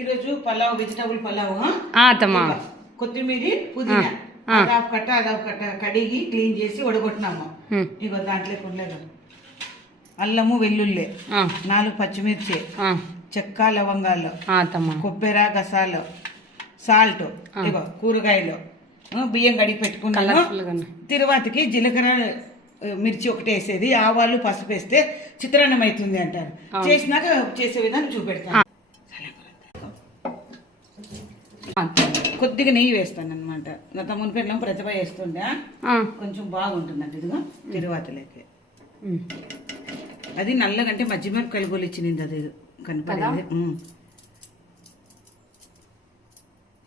ఈరోజు పలావ్ వెజిటబుల్ పలావ్ అత్తమ్మా. కొత్తిమీర పుదీనా అదాపు కట్ట కడిగి క్లీన్ చేసి వడగొట్టినాము. ఇగో దాంట్లో ఉండలేదు అల్లము వెల్లుల్లి 4 పచ్చిమిర్చి చెక్క లవంగాలు కొబ్బరి గసాలు సాల్ట్ ఇగో కూరగాయలు బియ్యం కడిగి పెట్టుకున్నాను. తిరువాతికి జీలకర్ర మిర్చి ఒకటి వేసేది, ఆవాలు పసుపు వేస్తే చిత్రాన్నం అవుతుంది అంటారు. చేసినాక చేసే విధానం చూపెడతాను. కొద్దిగా నెయ్యి వేస్తాను అనమాట. గత మునిపెట్లం ప్రతిభ వేస్తుండే కొంచెం బాగుంటుందండి. ఇదిగో తిరువాతలోకి అది నల్లగంటే మధ్యమిరపకాయలు గోలు ఇచ్చింది. అది కనపడేది.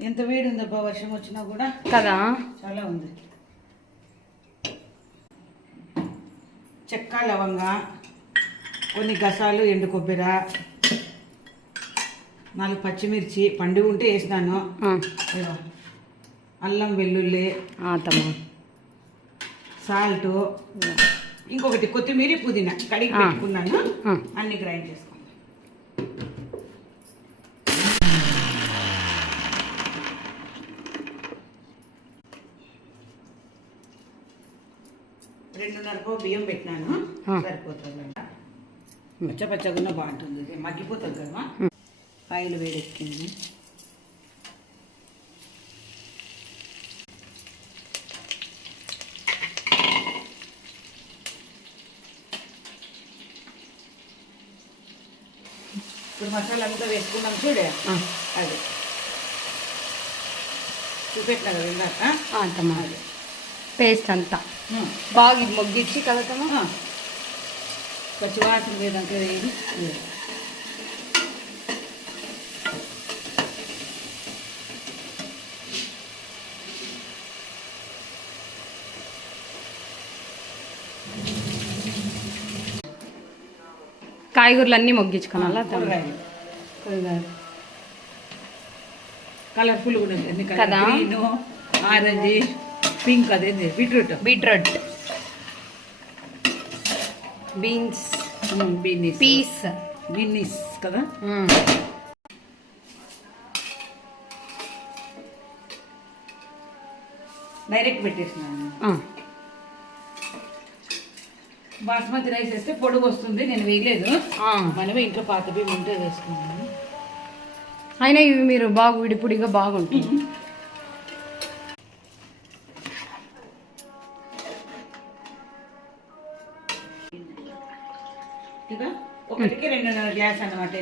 ఎంత వేడి ఉందబ్బా, వర్షం వచ్చినా కూడా కదా, చాలా ఉంది. చెక్క లవంగ, కొన్ని గసాలు, ఎండు కొబ్బరి, 4 పచ్చిమిర్చి పండు ఉంటే వేసినాను. అల్లం వెల్లుల్లి సాల్ట్, ఇంకొకటి కొత్తిమీర పుదీనా కడిగి పెట్టుకున్నాను. అన్ని గ్రైండ్ చేసుకున్నాను. రెండున్నర బియ్యం పెట్టినాను, సరిపోతుంది. పచ్చపచ్చగా బాగుంటుంది, మగ్గిపోతుంది కదా. ఆయిల్ వేడెక్కింది. ఇప్పుడు మసాలా అంతా వేసుకున్నాం చూడే, అది చూపెట్టినా కదా ఇందాక. పేస్ట్ అంతా బాగా మొగ్గిచ్చి కలుగుతామా. పచ్చివాసన వేదంతా వేడి. కాయగూరలు అన్నీ మొగ్గించుకోవాలా. కూరగాయలు కలర్ఫుల్ కూడా ఉంటుంది కదా. గ్రీన్, ఆరెంజ్, పింక్, అదేంది బీట్రూట్ బీన్స్ బీనీస్ కదా. డైరెక్ట్ పెట్టేసినాను. బాస్మతి రైస్ వేస్తే పొడుగు వస్తుంది, నేను వేయలేదు. మనమే ఇంట్లో పాత బియ్యం ఉంటే వేసుకున్నాను. అయినా ఇవి మీరు బాగా విడిపుడిగా బాగుంటుంది. ఒకటికి 2.5 గ్లాస్ అన్నమాట.